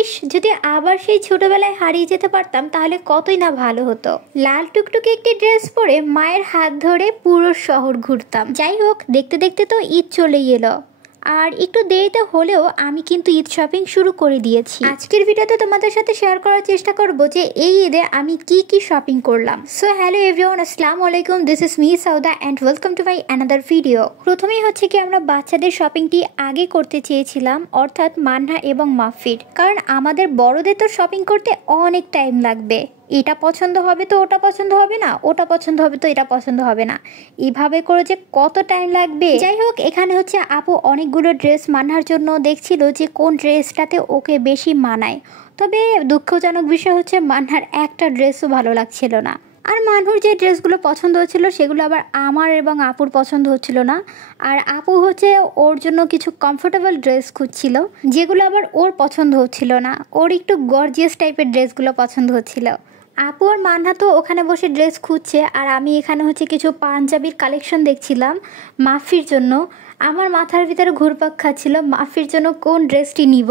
ইস, যদি আবার সেই ছোটবেলায় হারিয়ে যেতে পারতাম তাহলে কতই না ভালো হতো। লাল টুকটুকে একটি ড্রেস পরে মায়ের হাত ধরে পুরো শহর ঘুরতাম। যাই হোক, দেখতে দেখতে তো ঈদ চলেই এলো, আর একটু দেরিতে হলেও আমি কিন্তু ঈদ শপিং শুরু করে দিয়েছি। আজকের ভিডিওতে তোমাদের সাথে শেয়ার করার চেষ্টা করব যে এই ঈদে আমি কি কি শপিং করলাম। সো হ্যালো এভরিওয়ান, আসসালামু আলাইকুম, this is me Sawda and welcome to my another video. প্রথমেই হচ্ছে কি আমরা বাচ্চাদের শপিংটি আগে করতে চেয়েছিলাম, অর্থাৎ মান্না এবং মাহফির, কারণ আমাদের বড়দের তো শপিং করতে অনেক টাইম লাগবে। এটা পছন্দ হবে তো ওটা পছন্দ হবে না, ওটা পছন্দ হবে তো এটা পছন্দ হবে না, এভাবে করে যে কত টাইম লাগবে। যাই হোক, এখানে হচ্ছে আপু অনেকগুলো ড্রেস মানার জন্য দেখছিল যে কোন ড্রেসটাতে ওকে বেশি মানায়। তবে দুঃখজনক বিষয় হচ্ছে মান্নার একটা ড্রেসও ভালো লাগছিল না, আর মানুর যে ড্রেসগুলো পছন্দ হচ্ছিল সেগুলো আবার আমার এবং আপুর পছন্দ হচ্ছিল না। আর আপু হচ্ছে ওর জন্য কিছু কমফোর্টেবল ড্রেস খুঁজছিল, যেগুলো আবার ওর পছন্দ হচ্ছিল না। ওর একটু গর্জিয়াস টাইপের ড্রেসগুলো পছন্দ হচ্ছিল। আপু আর মান্না তো ওখানে বসে ড্রেস খুঁজছে, আর আমি এখানে হচ্ছে কিছু পাঞ্জাবির কালেকশন দেখছিলাম মাহফির জন্য। আমার মাথার ভিতরে ঘুরপাক খাচ্ছিল মাহফির জন্য কোন ড্রেসটি নিব,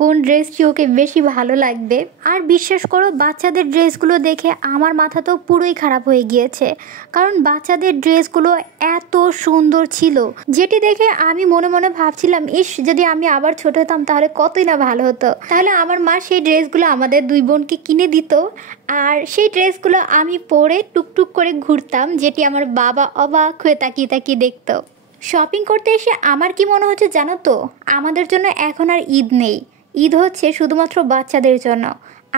কোন ড্রেসটি ওকে বেশি ভালো লাগবে। আর বিশ্বাস করো, বাচ্চাদের ড্রেসগুলো দেখে আমার মাথা তো পুরোই খারাপ হয়ে গিয়েছে, কারণ বাচ্চাদের ড্রেসগুলো এত সুন্দর ছিল, যেটি দেখে আমি মনে মনে ভাবছিলাম, ইস, যদি আমি আবার ছোট হতাম তাহলে কতই না ভালো হতো। তাহলে আমার মা সেই ড্রেসগুলো আমাদের দুই বোনকে কিনে দিত, আর সেই ড্রেসগুলো আমি পরে টুকটুক করে ঘুরতাম, যেটি আমার বাবা অবাক হয়ে তাকিয়ে তাকিয়ে দেখতো। শপিং করতে এসে আমার কি মনে হচ্ছে জানো তো, আমাদের জন্য এখন আর ঈদ নেই, ঈদ হচ্ছে শুধুমাত্র বাচ্চাদের জন্য।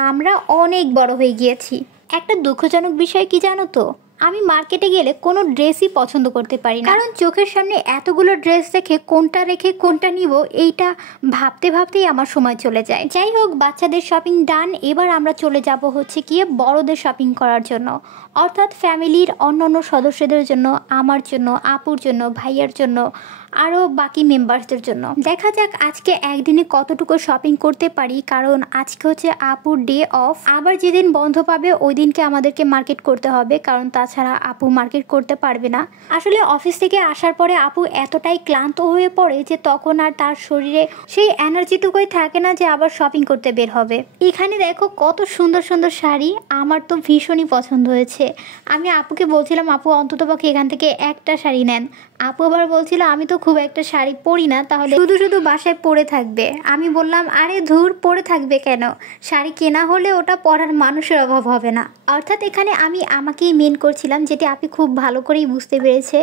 আমরা অনেক বড় হয়ে গিয়েছি। একটা দুঃখজনক বিষয় কি জানো তো, আমি মার্কেটে গেলে কোনো ড্রেসই পছন্দ করতে পারি না, কারণ চোখের সামনে এতগুলো ড্রেস দেখে কোনটা রেখে কোনটা নিব এইটা ভাবতে ভাবতেই আমার সময় চলে যায়। যাই হোক, বাচ্চাদের শপিং ডান। এবার আমরা চলে যাব হচ্ছে গিয়ে বড়দের শপিং করার জন্য, অর্থাৎ ফ্যামিলির অন্যান্য সদস্যদের জন্য, আমার জন্য, আপুর জন্য, ভাইয়ার জন্য, আরও বাকি মেম্বারসদের জন্য। দেখা যাক আজকে একদিনে কতটুকু শপিং করতে পারি, কারণ আজকে হচ্ছে আপুর ডে অফ। আবার যেদিন বন্ধ পাবে ওই দিনকে আমাদেরকে মার্কেট করতে হবে, কারণ তাছাড়া আপু মার্কেট করতে পারবে না। আসলে অফিস থেকে আসার পরে আপু এতটাই ক্লান্ত হয়ে পড়ে যে তখন আর তার শরীরে সেই এনার্জিটুকুই থাকে না যে আবার শপিং করতে বের হবে। এখানে দেখো কত সুন্দর সুন্দর শাড়ি, আমার তো ভীষণই পছন্দ হয়েছে। আমি আপুকে বলছিলাম, আপু অন্ততপক্ষে এখান থেকে একটা শাড়ি নেন। আপু আবার বলছিল, আমি তো খুব একটা শাড়ি পরি না, তাহলে শুধু শুধু বাসায় পরে থাকবে। আমি বললাম, আরে ধুর, পরে থাকবে কেন, শাড়ি কেনা হলে ওটা পরার মানুষের অভাব হবে না। অর্থাৎ এখানে আমি আমাকেই মেন করছিলাম, যেটি আপনি খুব ভালো করেই বুঝতে পেরেছে।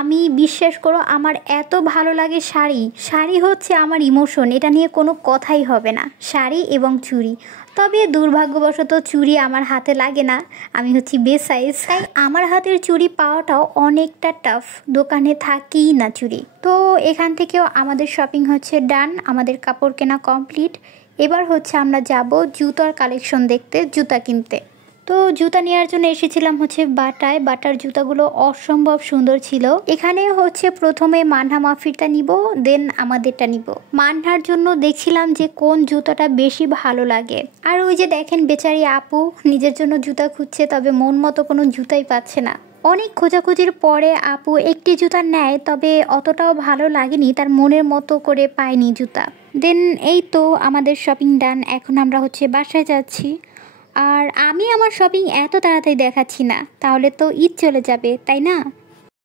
আমি বিশ্বাস করো, আমার এত ভালো লাগে শাড়ি। শাড়ি হচ্ছে আমার ইমোশন, এটা নিয়ে কোনো কথাই হবে না, শাড়ি এবং চুড়ি। তবে দুর্ভাগ্যবশত চুড়ি আমার হাতে লাগে না, আমি হচ্ছি বেসাইজ, তাই আমার হাতের চুড়ি পাওয়াটাও অনেকটা টাফ, দোকানে থাকেই না চুড়ি। তো এখান থেকেও আমাদের শপিং হচ্ছে ডান, আমাদের কাপড় কেনা কমপ্লিট। এবার হচ্ছে আমরা যাব জুতার কালেকশন দেখতে, জুতা কিনতে। তো জুতা নেওয়ার জন্য এসেছিলাম হচ্ছে বাটায়। বাটার জুতাগুলো অসম্ভব সুন্দর ছিল। এখানে হচ্ছে প্রথমে মান্না মাহফিরটা নিব, দেন আমাদেরটা নিব। মান্নার জন্য দেখছিলাম যে কোন জুতাটা বেশি ভালো লাগে। আর ওই যে দেখেন বেচারি আপু নিজের জন্য জুতা খুঁজছে, তবে মন মতো কোনো জুতাই পাচ্ছে না। অনেক খোঁজাখুঁজির পরে আপু একটি জুতা নেয়, তবে অতটাও ভালো লাগেনি, তার মনের মতো করে পায়নি জুতা। দেন এই তো আমাদের শপিং ডান। এখন আমরা হচ্ছে বাসায় যাচ্ছি। আর আমি আমার শপিং এত তাড়াতাড়ি দেখাচ্ছি না, তাহলে তো ঈদ চলে যাবে, তাই না?